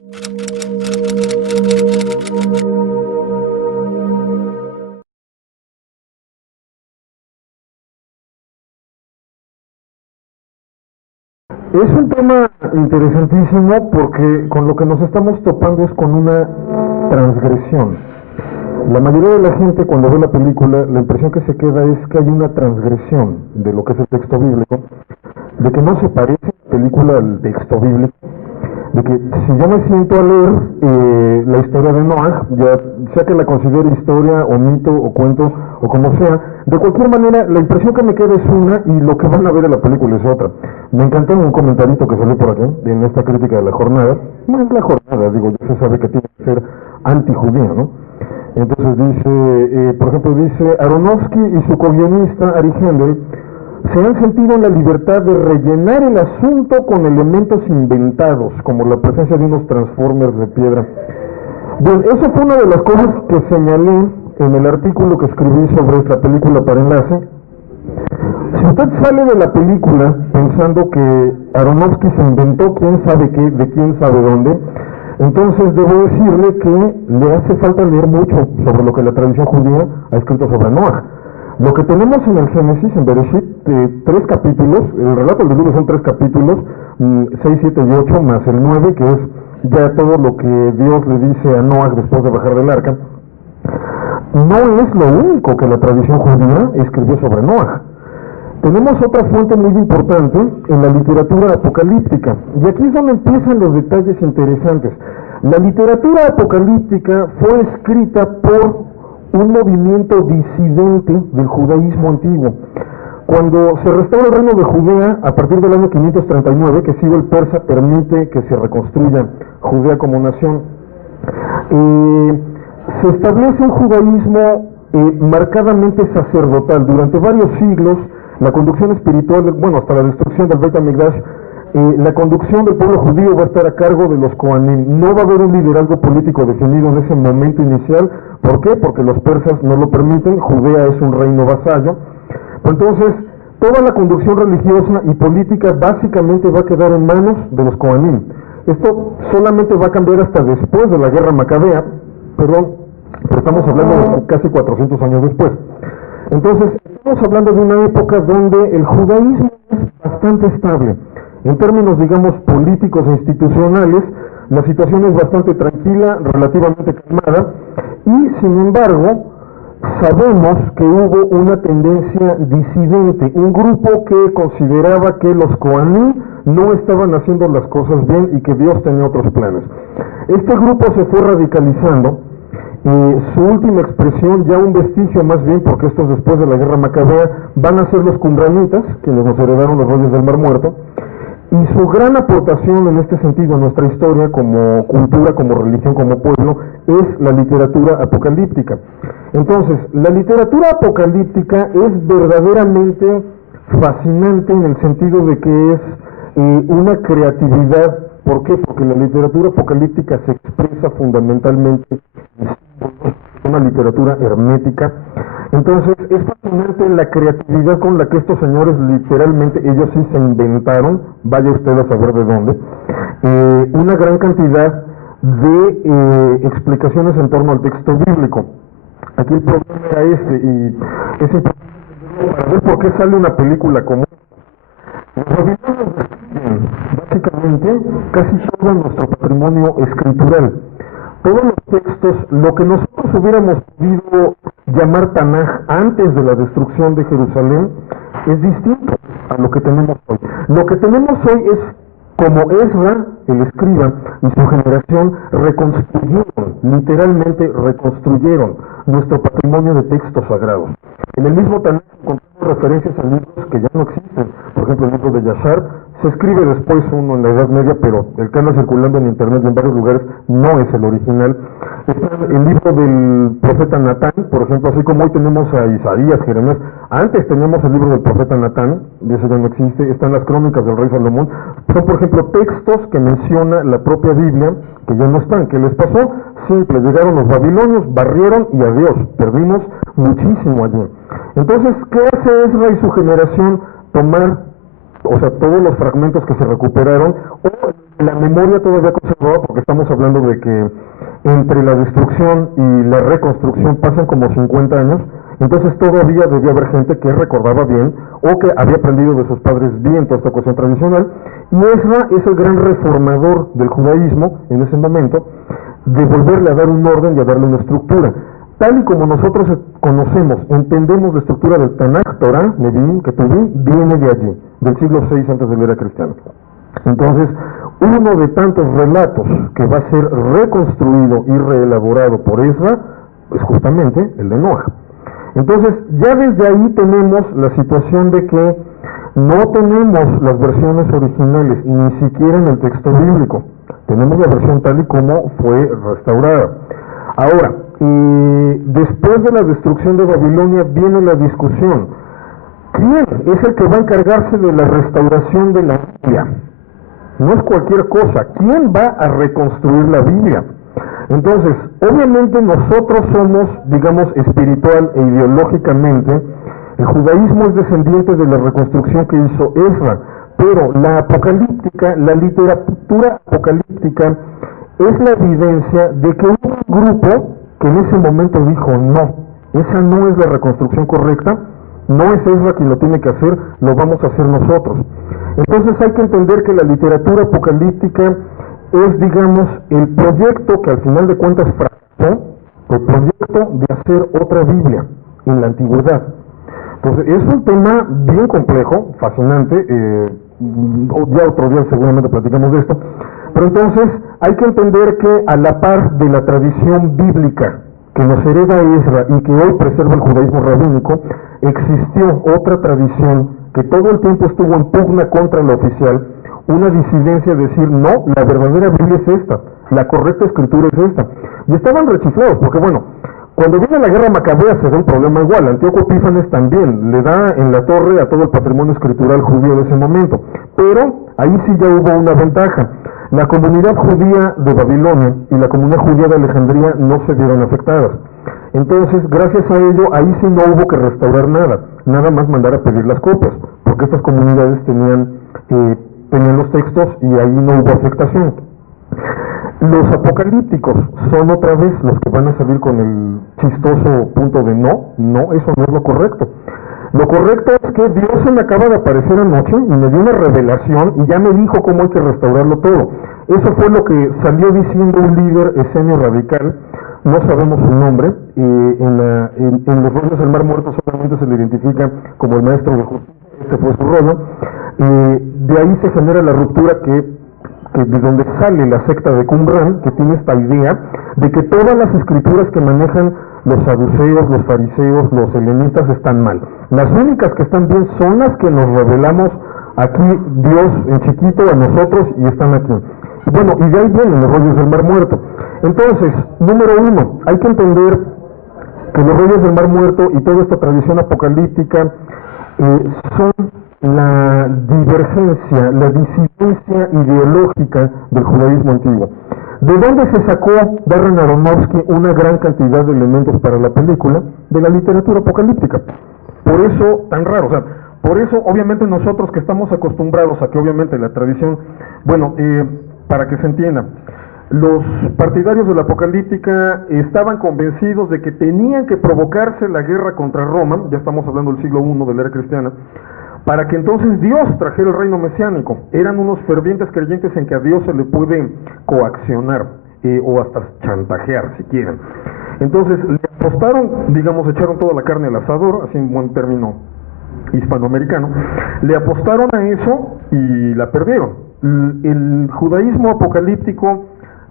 Es un tema interesantísimo porque con lo que nos estamos topando es con una transgresión. La mayoría de la gente cuando ve la película, la impresión que se queda es que hay una transgresión de lo que es el texto bíblico, de que no se parece la película al texto bíblico, de que si yo me siento a leer la historia de Noah, ya sea que la considere historia o mito o cuento o como sea, de cualquier manera la impresión que me queda es una y lo que van a ver en la película es otra. Me encantó un comentarito que salió por aquí, en esta crítica de la jornada. No es la jornada, digo, ya se sabe que tiene que ser antijudía, ¿no? Entonces dice, por ejemplo, dice, Aronofsky y su co-guionista Ari Hendel se han sentido en la libertad de rellenar el asunto con elementos inventados, como la presencia de unos transformers de piedra. Bien, eso fue una de las cosas que señalé en el artículo que escribí sobre esta película para Enlace. Si usted sale de la película pensando que Aronofsky se inventó quién sabe qué, de quién sabe dónde, entonces debo decirle que le hace falta leer mucho sobre lo que la tradición judía ha escrito sobre Noah. Lo que tenemos en el Génesis, en Bereshit, 3 capítulos, el relato del libro son 3 capítulos, 6, 7 y 8, más el 9, que es ya todo lo que Dios le dice a Noah después de bajar del arca. No es lo único que la tradición judía escribió sobre Noah. Tenemos otra fuente muy importante en la literatura apocalíptica, y aquí es donde empiezan los detalles interesantes. La literatura apocalíptica fue escrita por un movimiento disidente del judaísmo antiguo. Cuando se restaura el reino de Judea, a partir del año 539, que Ciro el Persa permite que se reconstruya Judea como nación, se establece un judaísmo marcadamente sacerdotal. Durante varios siglos, la conducción espiritual, bueno, hasta la destrucción del Beit HaMikdash, la conducción del pueblo judío va a estar a cargo de los Kohanim. No va a haber un liderazgo político definido en ese momento inicial. ¿Por qué? Porque los persas no lo permiten. Judea es un reino vasallo. Entonces, toda la conducción religiosa y política básicamente va a quedar en manos de los Kohanim. Esto solamente va a cambiar hasta después de la guerra macabea, pero estamos hablando de casi 400 años después. Entonces, estamos hablando de una época donde el judaísmo es bastante estable. En términos, digamos, políticos e institucionales, la situación es bastante tranquila, relativamente calmada, y sin embargo, sabemos que hubo una tendencia disidente, un grupo que consideraba que los Kohanim no estaban haciendo las cosas bien y que Dios tenía otros planes. Este grupo se fue radicalizando. Su última expresión, ya un vestigio más bien, porque esto es después de la guerra macabea, van a ser los qumranitas, quienes nos heredaron los rollos del Mar Muerto, y su gran aportación en este sentido a nuestra historia como cultura, como religión, como pueblo, es la literatura apocalíptica. Entonces, la literatura apocalíptica es verdaderamente fascinante en el sentido de que es una creatividad. ¿Por qué? Porque la literatura apocalíptica se expresa fundamentalmente en una literatura hermética. Entonces, es fascinante la creatividad con la que estos señores literalmente, ellos sí se inventaron, vaya usted a saber de dónde, una gran cantidad de explicaciones en torno al texto bíblico. Aquí el problema era este, y es importante para ver por qué sale una película como los babilonios describen básicamente casi todo nuestro patrimonio escritural. Todos los textos, lo que nosotros hubiéramos podido llamar Tanaj antes de la destrucción de Jerusalén, es distinto a lo que tenemos hoy. Lo que tenemos hoy es como Ezra, el escriba, y su generación reconstruyeron, literalmente reconstruyeron nuestro patrimonio de textos sagrados. En el mismo Tanaj encontramos referencias a libros que ya no existen. Por ejemplo, el libro de Yashar se escribe después uno en la Edad Media, pero el que anda circulando en internet y en varios lugares no es el original. Está el libro del profeta Natán, por ejemplo, así como hoy tenemos a Isaías, Jeremías. Antes teníamos el libro del profeta Natán, de ese ya no existe. Están las crónicas del rey Salomón. Son, por ejemplo, textos que menciona la propia Biblia, que ya no están. ¿Qué les pasó? Simple, llegaron los babilonios, barrieron y adiós. Perdimos muchísimo allí. Entonces, ¿qué hace Ezra y su generación? Tomar o sea, todos los fragmentos que se recuperaron, o la memoria todavía conservada, porque estamos hablando de que entre la destrucción y la reconstrucción pasan como 50 años, entonces todavía debía haber gente que recordaba bien o que había aprendido de sus padres bien toda esta cuestión tradicional, y Ezra es el gran reformador del judaísmo en ese momento, de volverle a dar un orden y a darle una estructura. Tal y como nosotros conocemos, entendemos la estructura del Tanaj, Torah, Nevi'im, Ketuvim, viene de allí, del siglo VI antes de la era cristiana. Entonces, uno de tantos relatos que va a ser reconstruido y reelaborado por Ezra es justamente el de Noaj. Entonces, ya desde ahí tenemos la situación de que no tenemos las versiones originales, ni siquiera en el texto bíblico. Tenemos la versión tal y como fue restaurada. Ahora, después de la destrucción de Babilonia viene la discusión. ¿Quién es el que va a encargarse de la restauración de la Biblia? No es cualquier cosa. ¿Quién va a reconstruir la Biblia? Entonces, obviamente nosotros somos, digamos, espiritual e ideológicamente, el judaísmo es descendiente de la reconstrucción que hizo Ezra, pero la apocalíptica, la literatura apocalíptica, es la evidencia de que hubo un grupo que en ese momento dijo, no, esa no es la reconstrucción correcta, no es Ezra quien lo tiene que hacer, lo vamos a hacer nosotros. Entonces hay que entender que la literatura apocalíptica es, digamos, el proyecto que al final de cuentas fracasó, el proyecto de hacer otra Biblia en la antigüedad. Entonces es un tema bien complejo, fascinante, ya otro día seguramente platicamos de esto, pero entonces hay que entender que a la par de la tradición bíblica que nos hereda Ezra y que hoy preserva el judaísmo rabínico, existió otra tradición que todo el tiempo estuvo en pugna contra la oficial, una disidencia de decir, no, la verdadera Biblia es esta, la correcta escritura es esta. Y estaban rechiflados, porque bueno, cuando viene la guerra macabea se da un problema igual. Antíoco Epífanes también le da en la torre a todo el patrimonio escritural judío de ese momento, pero ahí sí ya hubo una ventaja. La comunidad judía de Babilonia y la comunidad judía de Alejandría no se vieron afectadas. Entonces, gracias a ello, ahí sí no hubo que restaurar nada más mandar a pedir las copias, porque estas comunidades tenían los textos y ahí no hubo afectación. Los apocalípticos son otra vez los que van a salir con el chistoso punto de no, eso no es lo correcto. Lo correcto es que Dios se me acaba de aparecer anoche y me dio una revelación y ya me dijo cómo hay que restaurarlo todo. Eso fue lo que salió diciendo un líder esenio radical, no sabemos su nombre, en los rollos del Mar Muerto solamente se le identifica como el maestro de justicia, este fue su rollo, de ahí se genera la ruptura que de donde sale la secta de Qumran, que tiene esta idea de que todas las escrituras que manejan los saduceos, los fariseos, los helenistas están mal. Las únicas que están bien son las que nos revelamos aquí Dios en chiquito a nosotros y están aquí. Y bueno, y de ahí vienen los rollos del Mar Muerto. Entonces, número uno, hay que entender que los rollos del Mar Muerto y toda esta tradición apocalíptica son la divergencia, la disidencia ideológica del judaísmo antiguo. ¿De dónde se sacó Darren Aronofsky una gran cantidad de elementos para la película? De la literatura apocalíptica. Por eso, tan raro, o sea, por eso obviamente nosotros que estamos acostumbrados a que obviamente la tradición, bueno, para que se entienda, los partidarios de la apocalíptica estaban convencidos de que tenían que provocarse la guerra contra Roma, ya estamos hablando del siglo I de la era cristiana, para que entonces Dios trajera el reino mesiánico. Eran unos fervientes creyentes en que a Dios se le puede coaccionar o hasta chantajear si quieren. Entonces le apostaron, digamos, echaron toda la carne al asador, así en buen término hispanoamericano, le apostaron a eso y la perdieron. El judaísmo apocalíptico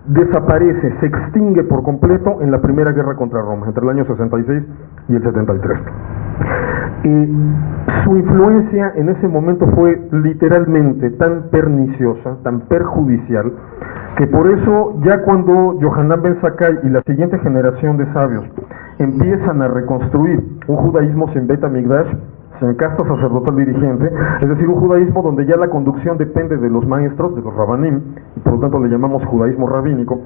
desaparece, se extingue por completo en la primera guerra contra Roma, entre el año 66 y el 73. Su influencia en ese momento fue literalmente tan perniciosa, tan perjudicial, que por eso ya cuando Yohanan Ben Zakkai y la siguiente generación de sabios empiezan a reconstruir un judaísmo sin Beit HaMikdash, sin casta sacerdotal dirigente, es decir, un judaísmo donde ya la conducción depende de los maestros, de los rabanim, y por lo tanto le llamamos judaísmo rabínico,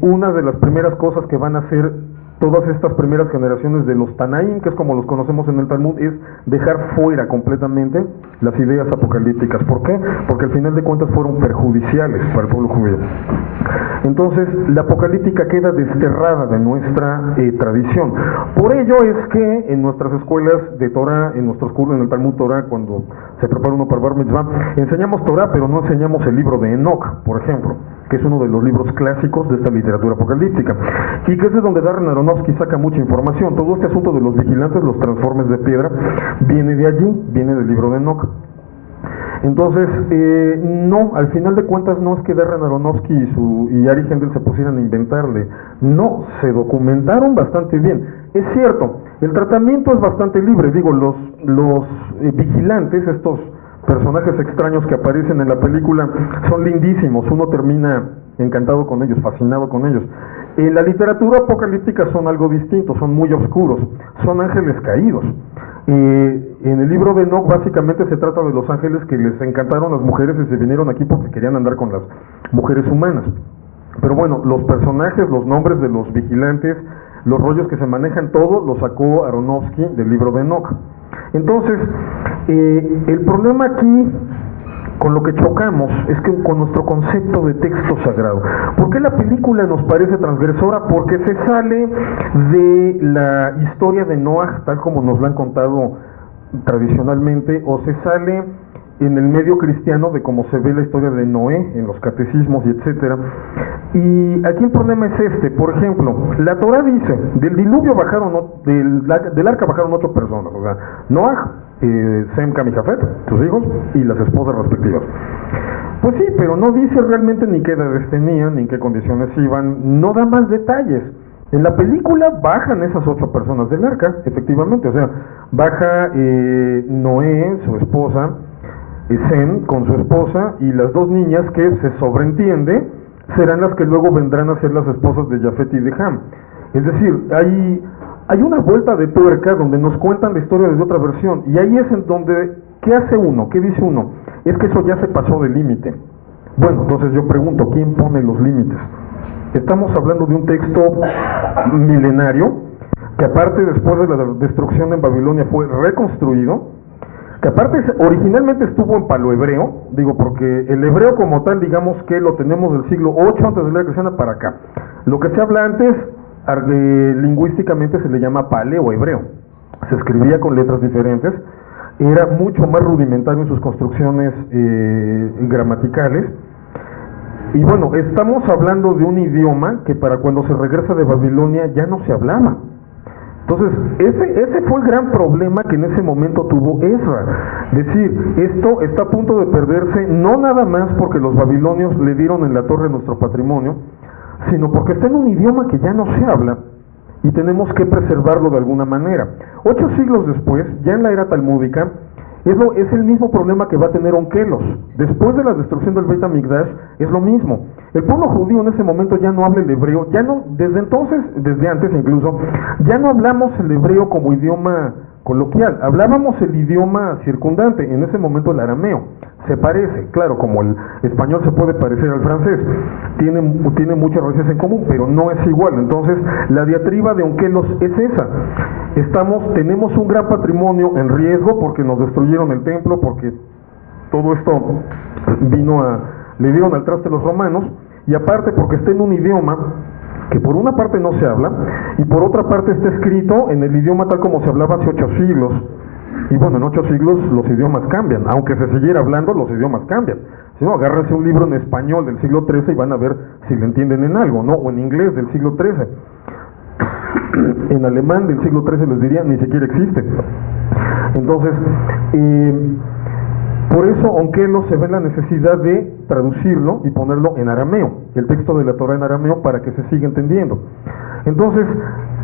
una de las primeras cosas que van a hacer todas estas primeras generaciones de los Tanaim, que es como los conocemos en el Talmud, es dejar fuera completamente las ideas apocalípticas. ¿Por qué? Porque al final de cuentas fueron perjudiciales para el pueblo judío. Entonces, la apocalíptica queda desterrada de nuestra tradición. Por ello es que en nuestras escuelas de Torah, en nuestros cursos, en el Talmud Torah, cuando se prepara uno para Bar Mitzvah, enseñamos Torah, pero no enseñamos el libro de Enoch, por ejemplo, que es uno de los libros clásicos de esta literatura apocalíptica, y que es de donde Darren Aronofsky saca mucha información. Todo este asunto de los vigilantes, los transformes de piedra, viene de allí, viene del libro de Enoch. Entonces, no, al final de cuentas no es que Darren Aronofsky y Ari Hendel se pusieran a inventarle, no, se documentaron bastante bien. Es cierto, el tratamiento es bastante libre, digo, los vigilantes, estos personajes extraños que aparecen en la película, son lindísimos, uno termina encantado con ellos, fascinado con ellos. En la literatura apocalíptica son algo distinto, son muy oscuros, son ángeles caídos. En el libro de Enoch básicamente se trata de los ángeles que les encantaron las mujeres y se vinieron aquí porque querían andar con las mujeres humanas. Pero bueno, los personajes, los nombres de los vigilantes, los rollos que se manejan, todo lo sacó Aronofsky del libro de Enoch. Entonces, el problema aquí con lo que chocamos es que con nuestro concepto de texto sagrado. ¿Por qué la película nos parece transgresora? Porque se sale de la historia de Noah tal como nos la han contado tradicionalmente, o se sale en el medio cristiano de cómo se ve la historia de Noé en los catecismos y etcétera. Y aquí el problema es este. Por ejemplo, la Torah dice, del diluvio bajaron, del arca bajaron 8 personas, o sea, Noah, Sem, Cam y Jafet, sus hijos, y las esposas respectivas. Pues sí, pero no dice realmente ni qué edades tenían, ni en qué condiciones iban, no da más detalles. En la película bajan esas 8 personas del arca, efectivamente, o sea, baja Noé, su esposa, Sem con su esposa, y las 2 niñas que se sobreentiende serán las que luego vendrán a ser las esposas de Jafet y de Ham. Es decir, hay una vuelta de tuerca donde nos cuentan la historia desde otra versión, y ahí es en donde, ¿qué hace uno? ¿Qué dice uno? Es que eso ya se pasó del límite. Bueno, entonces yo pregunto, ¿quién pone los límites? Estamos hablando de un texto milenario, que aparte después de la destrucción en Babilonia fue reconstruido, que aparte originalmente estuvo en palohebreo, digo porque el hebreo como tal, digamos que lo tenemos del siglo 8 antes de la era cristiana para acá. Lo que se habla antes, lingüísticamente se le llama paleohebreo. Se escribía con letras diferentes, era mucho más rudimentario en sus construcciones gramaticales. Y bueno, estamos hablando de un idioma que para cuando se regresa de Babilonia ya no se hablaba. Entonces, ese fue el gran problema que en ese momento tuvo Ezra. Decir, esto está a punto de perderse, no nada más porque los babilonios le dieron en la torre nuestro patrimonio, sino porque está en un idioma que ya no se habla y tenemos que preservarlo de alguna manera. 8 siglos después, ya en la era talmúdica, es el mismo problema que va a tener Onkelos. Después de la destrucción del Beit HaMikdash, es lo mismo. El pueblo judío en ese momento ya no habla el hebreo, ya no, desde entonces, desde antes incluso, ya no hablamos el hebreo como idioma coloquial, hablábamos el idioma circundante, en ese momento el arameo. Se parece, claro, como el español se puede parecer al francés, tiene muchas raíces en común, pero no es igual. Entonces, la diatriba de Onkelos es esa. Tenemos un gran patrimonio en riesgo porque nos destruyeron el templo, porque todo esto le dieron al traste los romanos, y aparte porque está en un idioma que por una parte no se habla, y por otra parte está escrito en el idioma tal como se hablaba hace 8 siglos. Y bueno, en 8 siglos los idiomas cambian, aunque se siguiera hablando, los idiomas cambian. Si no, agárrense un libro en español del siglo XIII y van a ver si le entienden en algo, ¿no? O en inglés del siglo XIII. En alemán del siglo XIII les diría, ni siquiera existe. Entonces, por eso Onkelos se ve la necesidad de traducirlo y ponerlo en arameo, el texto de la Torah en arameo, para que se siga entendiendo. Entonces,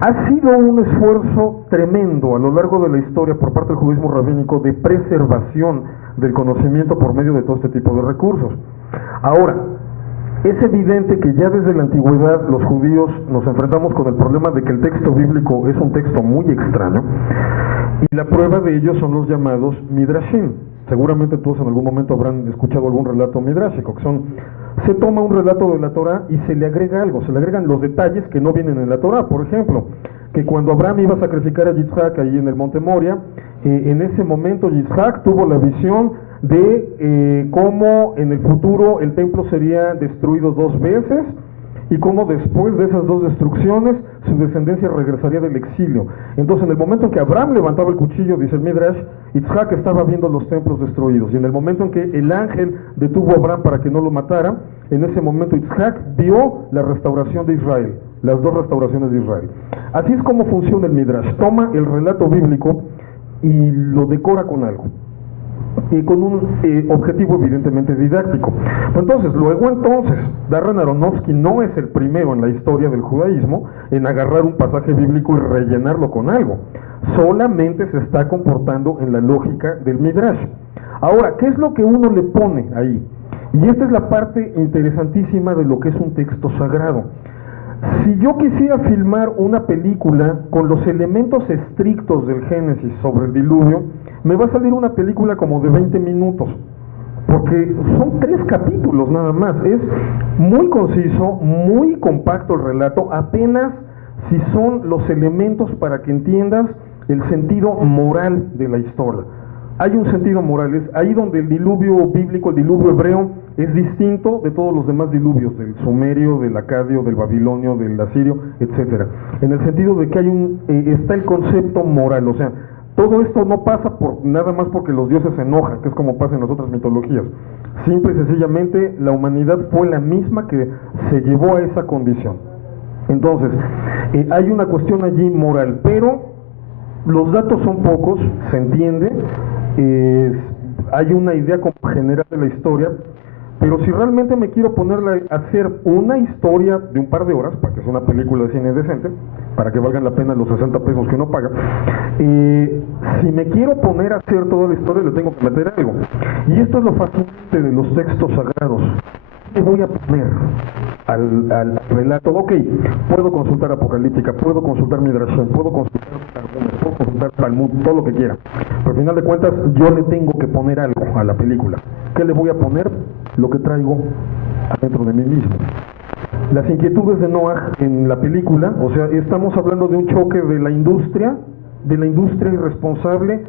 ha sido un esfuerzo tremendo a lo largo de la historia por parte del judaísmo rabínico de preservación del conocimiento por medio de todo este tipo de recursos. Ahora, es evidente que ya desde la antigüedad los judíos nos enfrentamos con el problema de que el texto bíblico es un texto muy extraño, y la prueba de ello son los llamados midrashim. Seguramente todos en algún momento habrán escuchado algún relato midrashico, que son, se toma un relato de la Torah y se le agrega algo, se le agregan los detalles que no vienen en la Torah. Por ejemplo, que cuando Abraham iba a sacrificar a Yitzhak ahí en el monte Moria, en ese momento Yitzhak tuvo la visión de cómo en el futuro el templo sería destruido 2 veces, y cómo después de esas 2 destrucciones su descendencia regresaría del exilio. Entonces, en el momento en que Abraham levantaba el cuchillo, dice el Midrash, Yitzhak estaba viendo los templos destruidos, y en el momento en que el ángel detuvo a Abraham para que no lo matara, en ese momento Yitzhak vio la restauración de Israel, las 2 restauraciones de Israel. Así es como funciona el Midrash: toma el relato bíblico y lo decora con algo, y con un objetivo evidentemente didáctico. Entonces, Darren Aronofsky no es el primero en la historia del judaísmo en agarrar un pasaje bíblico y rellenarlo con algo. Solamente se está comportando en la lógica del Midrash. Ahora, ¿qué es lo que uno le pone ahí? Y esta es la parte interesantísima de lo que es un texto sagrado. Si yo quisiera filmar una película con los elementos estrictos del Génesis sobre el diluvio, me va a salir una película como de 20 minutos, porque son 3 capítulos nada más. Es muy conciso, muy compacto el relato, apenas si son los elementos para que entiendas el sentido moral de la historia. Hay un sentido moral, es ahí donde el diluvio bíblico, el diluvio hebreo, es distinto de todos los demás diluvios, del sumerio, del acadio, del babilonio, del asirio, etcétera. En el sentido de que está el concepto moral, o sea, todo esto no pasa por nada más porque los dioses se enojan, que es como pasa en las otras mitologías. Simple y sencillamente la humanidad fue la misma que se llevó a esa condición. Entonces, hay una cuestión allí moral, pero los datos son pocos, se entiende, hay una idea como general de la historia, pero si realmente me quiero ponerla a hacer una historia de un par de horas, para que sea una película de cine decente, para que valgan la pena los 60 pesos que uno paga, si me quiero poner a hacer toda la historia, le tengo que meter algo. Y esto es lo fascinante de los textos sagrados. ¿Qué voy a poner al relato? Ok, puedo consultar Apocalíptica, puedo consultar Midrashim, puedo consultar Targum, puedo consultar Talmud, todo lo que quiera, pero al final de cuentas yo le tengo que poner algo a la película. ¿Qué le voy a poner? Lo que traigo adentro de mí mismo. Las inquietudes de Noah en la película, o sea, estamos hablando de un choque de la industria irresponsable,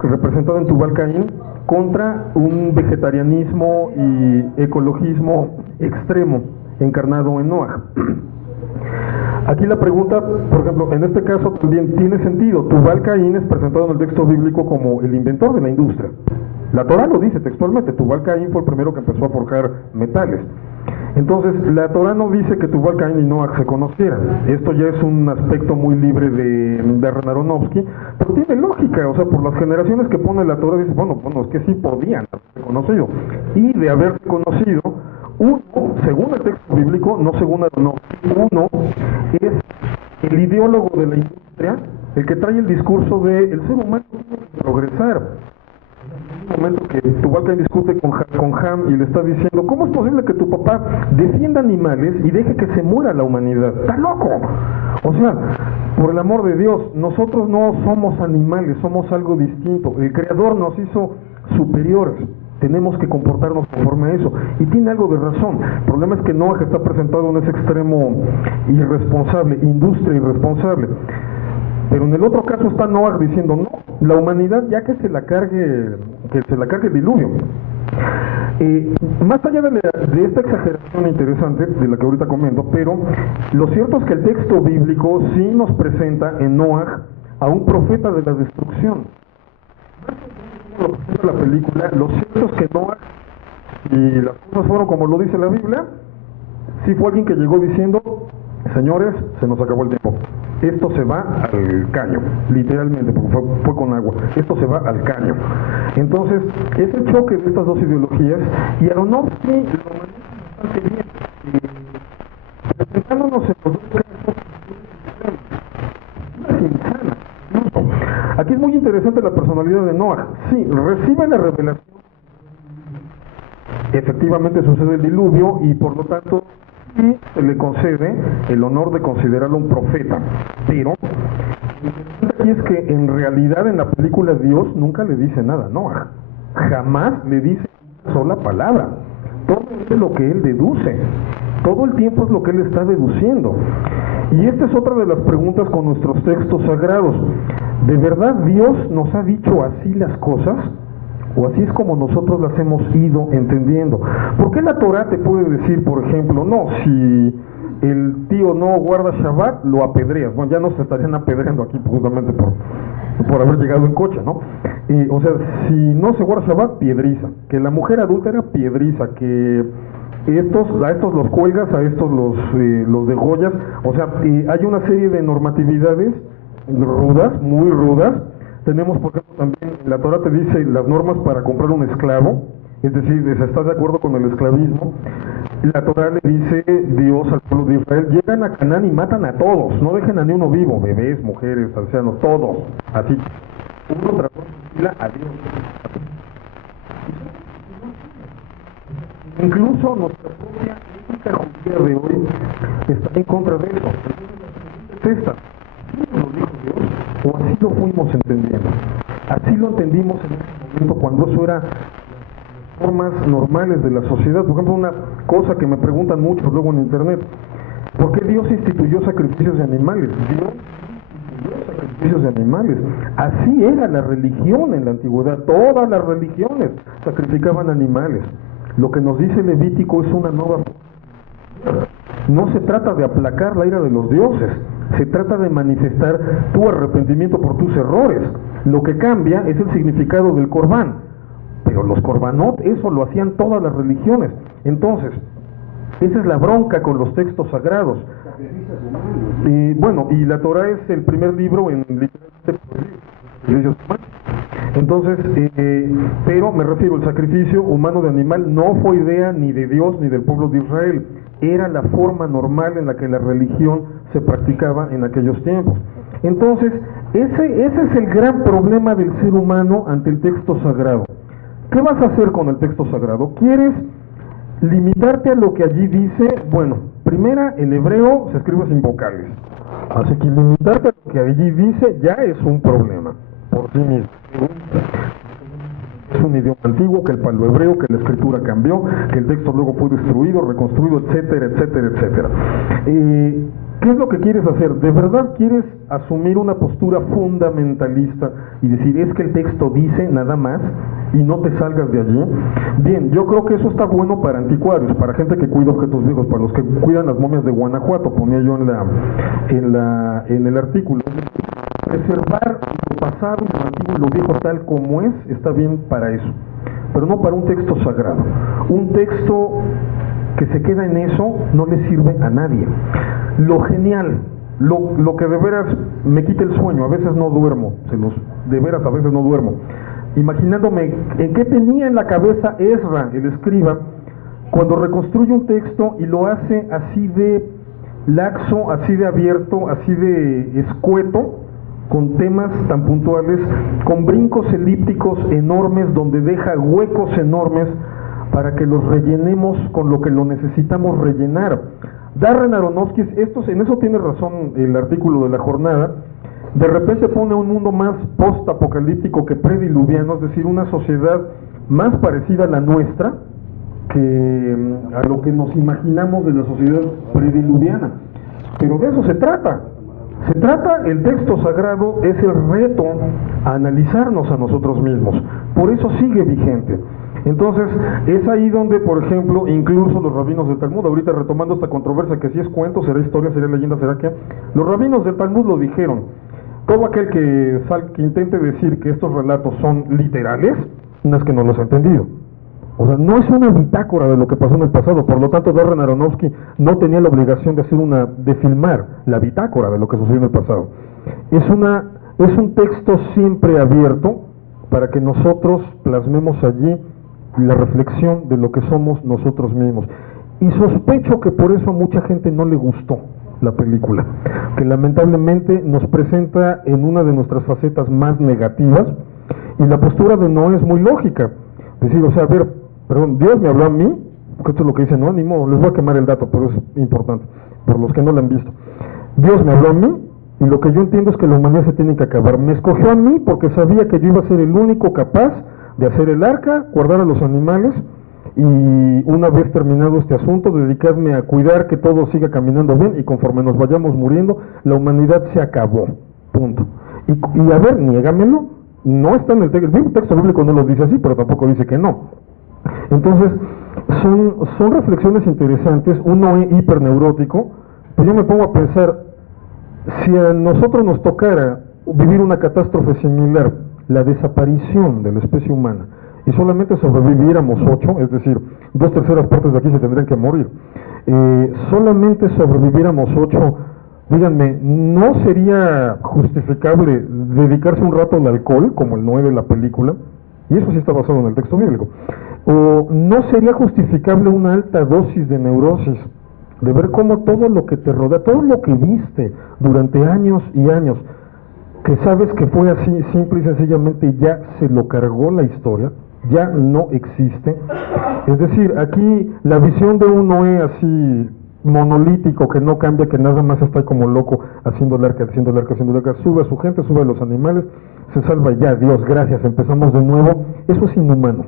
representado en Tubal Caín, contra un vegetarianismo y ecologismo extremo, encarnado en Noah. Aquí la pregunta, por ejemplo, en este caso también tiene sentido. Tubal Caín es presentado en el texto bíblico como el inventor de la industria. La Torah lo dice textualmente, Tubal Caín fue el primero que empezó a forjar metales. Entonces, la Torah no dice que Tubal Caín y Noah se conocieran. Esto ya es un aspecto muy libre de Darren Aronofsky, pero tiene lógica, o sea, por las generaciones que pone la Torah, dice, bueno, es que sí podían haberse conocido. Y de haberse conocido, uno, según el texto bíblico, no según Aronofsky, uno es el ideólogo de la industria, el que trae el discurso de el ser humano tiene que progresar. En un momento que Tubal Caín discute con Ham y le está diciendo, ¿cómo es posible que tu papá defienda animales y deje que se muera la humanidad? ¡Está loco! O sea, por el amor de Dios, nosotros no somos animales, somos algo distinto. El Creador nos hizo superiores. Tenemos que comportarnos conforme a eso. Y tiene algo de razón. El problema es que Noah está presentado en ese extremo irresponsable, industria irresponsable. Pero en el otro caso está Noah diciendo, no, la humanidad ya que se la cargue el diluvio. Más allá de esta exageración interesante, de la que ahorita comento, pero lo cierto es que el texto bíblico sí nos presenta en Noah a un profeta de la destrucción. Lo presenta la película, lo cierto es que Noah, y las cosas fueron como lo dice la Biblia, sí fue alguien que llegó diciendo, señores, se nos acabó el tiempo. Esto se va al caño, literalmente, porque fue con agua. Esto se va al caño. Entonces, es el choque de estas dos ideologías, y Aronofsky lo maneja bastante bien, presentándonos en los dos casos insanas. Aquí es muy interesante la personalidad de Noah. Sí, recibe la revelación. Efectivamente sucede el diluvio, y por lo tanto y se le concede el honor de considerarlo un profeta, pero lo interesante aquí es que en realidad en la película Dios nunca le dice nada a Noah. jamás le dice una sola palabra. Todo es lo que él deduce. Todo el tiempo es lo que él está deduciendo. Y esta es otra de las preguntas con nuestros textos sagrados. ¿De verdad Dios nos ha dicho así las cosas? ¿O así es como nosotros las hemos ido entendiendo? ¿Por qué la Torá te puede decir, por ejemplo, no, si el tío no guarda Shabbat, lo apedreas? Bueno, ya nos estarían apedreando aquí justamente por haber llegado en coche, ¿no? O sea, si no se guarda Shabbat, piedriza. Que la mujer adúltera, piedriza. Que a estos los cuelgas, a estos los degollas. O sea, hay una serie de normatividades rudas, muy rudas. Tenemos, por ejemplo, también, la Torah te dice las normas para comprar un esclavo, es decir, si estás de acuerdo con el esclavismo. La Torah le dice Dios al pueblo de Israel: llegan a Canaán y matan a todos, no dejen a ni uno vivo, bebés, mujeres, ancianos, todos, así, uno tras otro, a Dios. Incluso nuestra propia ética judía de hoy está en contra de eso. Es esta. ¿Sí nos lo dijo Dios? ¿O así lo fuimos entendiendo? Así lo entendimos en ese momento, cuando eso era formas normales de la sociedad. Por ejemplo, una cosa que me preguntan mucho luego en internet: ¿por qué Dios instituyó sacrificios de animales? Dios instituyó sacrificios de animales. Así era la religión en la antigüedad. Todas las religiones sacrificaban animales. Lo que nos dice Levítico es una nueva. No se trata de aplacar la ira de los dioses, se trata de manifestar tu arrepentimiento por tus errores. Lo que cambia es el significado del corbán, pero los corbanot, eso lo hacían todas las religiones. Entonces, esa es la bronca con los textos sagrados. Y bueno, y la Torah es el primer libro en literalmente. Entonces, pero me refiero, el sacrificio humano de animal no fue idea ni de Dios ni del pueblo de Israel. Era la forma normal en la que la religión se practicaba en aquellos tiempos. Entonces, ese es el gran problema del ser humano ante el texto sagrado. ¿Qué vas a hacer con el texto sagrado? ¿Quieres limitarte a lo que allí dice? Bueno, primera, el hebreo se escribe sin vocales. Así que limitarte a lo que allí dice ya es un problema por sí mismo. Es un idioma antiguo, que el paleohebreo, que la escritura cambió, que el texto luego fue destruido, reconstruido, etcétera, etcétera, etcétera. ¿Qué es lo que quieres hacer? ¿De verdad quieres asumir una postura fundamentalista y decir, es que el texto dice nada más y no te salgas de allí? Bien, yo creo que eso está bueno para anticuarios, para gente que cuida objetos viejos, para los que cuidan las momias de Guanajuato, ponía yo en el artículo. Preservar lo pasado y lo antiguo y lo viejo tal como es, está bien para eso, pero no para un texto sagrado. Un texto que se queda en eso no le sirve a nadie. Lo genial, lo que de veras me quita el sueño, a veces no duermo, de veras a veces no duermo, imaginándome en qué tenía en la cabeza Ezra, el escriba, cuando reconstruye un texto y lo hace así de laxo, así de abierto, así de escueto, con temas tan puntuales, con brincos elípticos enormes, donde deja huecos enormes para que los rellenemos con lo que lo necesitamos rellenar. Darren Aronofsky, en eso tiene razón el artículo de La Jornada, de repente pone un mundo más post-apocalíptico que prediluviano, es decir, una sociedad más parecida a la nuestra que a lo que nos imaginamos de la sociedad prediluviana. Pero de eso se trata. El texto sagrado es el reto a analizarnos a nosotros mismos. Por eso sigue vigente. Entonces, es ahí donde, por ejemplo, incluso los rabinos del Talmud, ahorita retomando esta controversia que si es cuento, será historia, será leyenda, será qué, los rabinos del Talmud lo dijeron. Todo aquel que intente decir que estos relatos son literales, no es que no los ha entendido. O sea, no es una bitácora de lo que pasó en el pasado, por lo tanto Darren Aronofsky no tenía la obligación de filmar la bitácora de lo que sucedió en el pasado. Es un texto siempre abierto para que nosotros plasmemos allí la reflexión de lo que somos nosotros mismos. Y sospecho que por eso a mucha gente no le gustó la película, que lamentablemente nos presenta en una de nuestras facetas más negativas, y la postura de Noé es muy lógica. Decir, o sea, a ver, perdón, Dios me habló a mí, porque esto es lo que dice, no, ni modo, les voy a quemar el dato, pero es importante, por los que no lo han visto. Dios me habló a mí, y lo que yo entiendo es que la humanidad se tiene que acabar. Me escogió a mí porque sabía que yo iba a ser el único capaz de hacer el arca, guardar a los animales, y una vez terminado este asunto, dedicarme a cuidar que todo siga caminando bien, y conforme nos vayamos muriendo, la humanidad se acabó, punto. Y a ver, niégamelo, no está en el texto bíblico, no lo dice así, pero tampoco dice que no. Entonces, son reflexiones interesantes, un Noé hiperneurótico. Pues yo me pongo a pensar, si a nosotros nos tocara vivir una catástrofe similar, la desaparición de la especie humana, y solamente sobreviviéramos 8, es decir, 2/3 partes de aquí se tendrían que morir, solamente sobreviviéramos 8, díganme, ¿no sería justificable dedicarse un rato al alcohol, como el Noé de la película? Y eso sí está basado en el texto bíblico. ¿O no sería justificable una alta dosis de neurosis, de ver cómo todo lo que te rodea, todo lo que viste durante años y años, que sabes que fue así, simple y sencillamente ya se lo cargó la historia, ya no existe? Es decir, aquí la visión de un Noé así monolítico, que no cambia, que nada más está como loco haciendo el arca, sube a su gente, sube a los animales, se salva ya, Dios, gracias, empezamos de nuevo. Eso es inhumano.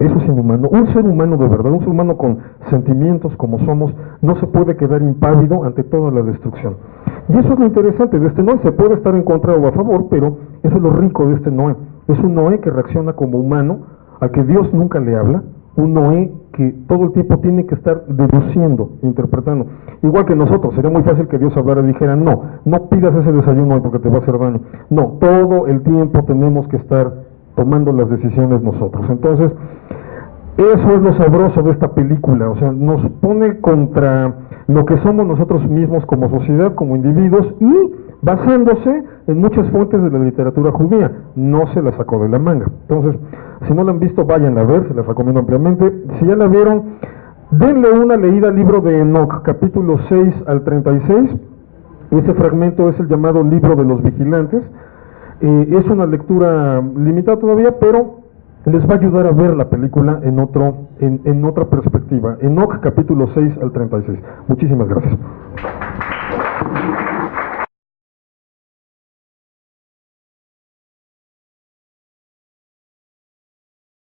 Eso es inhumano. Un ser humano de verdad, un ser humano con sentimientos como somos, no se puede quedar impávido ante toda la destrucción. Y eso es lo interesante de este Noé. Se puede estar en contra o a favor, pero eso es lo rico de este Noé. Es un Noé que reacciona como humano, a que Dios nunca le habla, un Noé que todo el tiempo tiene que estar deduciendo, interpretando. Igual que nosotros, sería muy fácil que Dios hablara y dijera, no pidas ese desayuno hoy porque te va a hacer daño. No, todo el tiempo tenemos que estar tomando las decisiones nosotros. Entonces, eso es lo sabroso de esta película, o sea, nos pone contra lo que somos nosotros mismos como sociedad, como individuos, y basándose en muchas fuentes de la literatura judía, no se la sacó de la manga. Entonces, si no la han visto, vayan a ver, se las recomiendo ampliamente. Si ya la vieron, denle una leída al libro de Enoc, capítulo 6 al 36, ese fragmento es el llamado libro de los vigilantes. Es una lectura limitada todavía, pero les va a ayudar a ver la película en otra perspectiva. Enoc, capítulo 6 al 36. Muchísimas gracias.